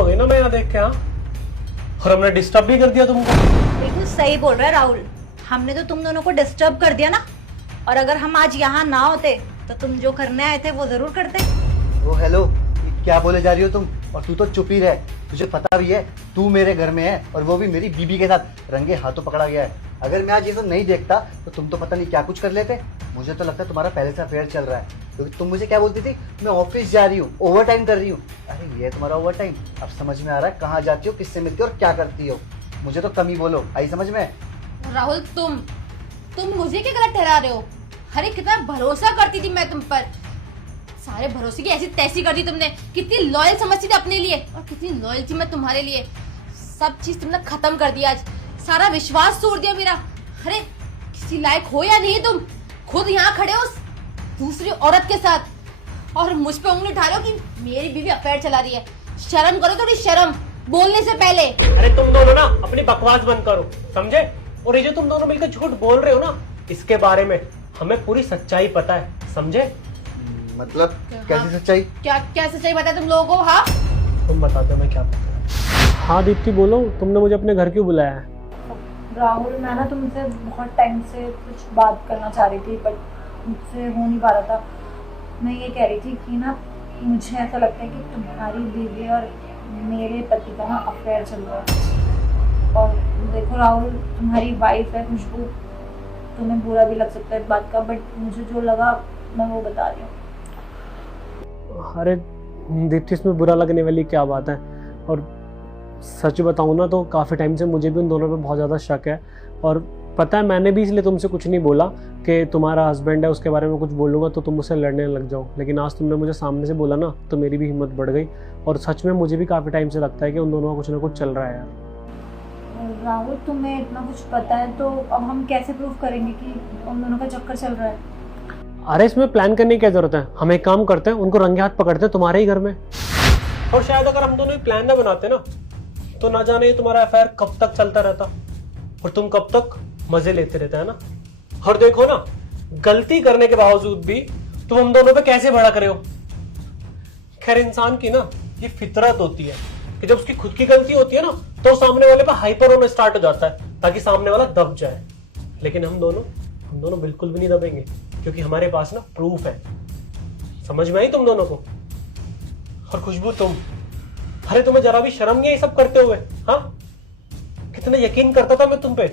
हो गई ना मैं यहाँ देख के। हाँ, और हमने डिस्टर्ब भी कर दिया तुमको। बिल्कुल सही बोल रहा है राहुल, हमने तो तुम दोनों को डिस्टर्ब कर दिया ना। और अगर हम आज यहाँ ना होते तो तुम जो करने आए थे वो जरूर करते। ओ हेलो, क्या बोले जा रही हो तुम? और तू तो चुप ही रह, तुझे पता भी है तू मेरे घर में है और वो भी मेरी बीबी के साथ रंगे हाथों पकड़ा गया है। अगर मैं आज ये सब नहीं देखता तो तुम तो पता नहीं क्या कुछ कर लेते। मुझे तो लगता है तुम्हारा पहले से अफेयर चल रहा है, क्योंकि तुम मुझे क्या बोलती थी, मैं ऑफिस जा रही हूँ, ओवर टाइम कर रही हूँ। अरे ये तुम्हारा ओवर टाइम, अब समझ में आ रहा है कहाँ जाती हो, किससे मिलती हो और क्या करती हो। मुझे तो कम ही बोलो, आई समझ में? राहुल तुम मुझे क्या गलत ठहरा रहे हो? अरे कितना भरोसा करती थी मैं तुम पर, सारे भरोसे की ऐसी तैसी कर दी तुमने। कितनी लॉयल समझती थी अपने लिए और कितनी लॉयल थी मैं तुम्हारे लिए। सब चीज तुमने खत्म कर दिया, आज सारा विश्वास तोड़ दिया मेरा। अरे किसी लायक हो या नहीं तुम? खुद यहाँ खड़े हो दूसरी औरत के साथ और मुझ पे उंगली उठा रहे हो कि मेरी बीवी अफेयर चला रही है। शर्म करो, थोड़ी शर्म, बोलने से पहले। अरे तुम दोनों ना अपनी बकवास बंद करो, समझे? और ये जो तुम दोनों मिलकर झूठ बोल रहे हो ना, इसके बारे में हमें पूरी सच्चाई पता है, समझे? मतलब कैसी सच्चाई? क्या सच्चाई बताया तुम लोगों को? हाँ तुम बताते हो मैं क्या बताऊं। हाँ दीप्ति बोलो, तुमने मुझे अपने घर क्यों बुलाया है? राहुल, मैं ना तुमसे बहुत टाइम से कुछ बात करना चाह रही थी बट मुझसे हो नहीं पा रहा था। मैं ये कह रही थी कि ना मुझे ऐसा लगता है कि तुम्हारी बीवी और मेरे पति का ना अफेयर चल रहा है। और देखो राहुल, तुम्हारी वाइफ है खुशबू, तुम्हें बुरा भी लग सकता है इस बात का, बट मुझे जो लगा मैं वो बता रही हूँ। अरे दीप्ति, इसमें बुरा लगने वाली क्या बात है? और सच बताऊं ना तो काफ़ी टाइम से मुझे भी उन दोनों पे बहुत ज़्यादा शक है। और पता है, मैंने भी इसलिए तुमसे कुछ नहीं बोला कि तुम्हारा हस्बैंड है उसके बारे में कुछ बोलूँगा तो तुम मुझसे लड़ने लग जाओ। लेकिन आज तुमने मुझे सामने से बोला ना तो मेरी भी हिम्मत बढ़ गई। और सच में मुझे भी काफ़ी टाइम से लगता है कि उन दोनों का कुछ ना कुछ चल रहा है यार। राहुल, तुम्हें इतना कुछ पता है तो अब हम कैसे प्रूव करेंगे कि उन दोनों का चक्कर चल रहा है? अरे इसमें प्लान करने की क्या जरूरत है? हम एक काम करते हैं, उनको रंगे हाथ पकड़ते हैं तुम्हारे ही घर में। और शायद अगर हम दोनों प्लान ना बनाते ना तो ना जाने तुम्हारा अफेयर कब तक चलता रहता और तुम कब तक मजे लेते रहते है ना। और देखो ना, गलती करने के बावजूद भी तुम हम दोनों पे कैसे भड़क रहे हो। खैर, इंसान की ना ये फितरत होती है कि जब उसकी खुद की गलती होती है ना तो सामने वाले पे हाइपर होना स्टार्ट हो जाता है ताकि सामने वाला दब जाए। लेकिन हम दोनों बिल्कुल भी नहीं दबेंगे, क्योंकि हमारे पास ना प्रूफ है। समझ में आई तुम दोनों को? और खुशबू तुम, अरे तुम्हें जरा भी शर्म नहीं है ये सब करते हुए? हाँ, कितना यकीन करता था मैं तुम पे।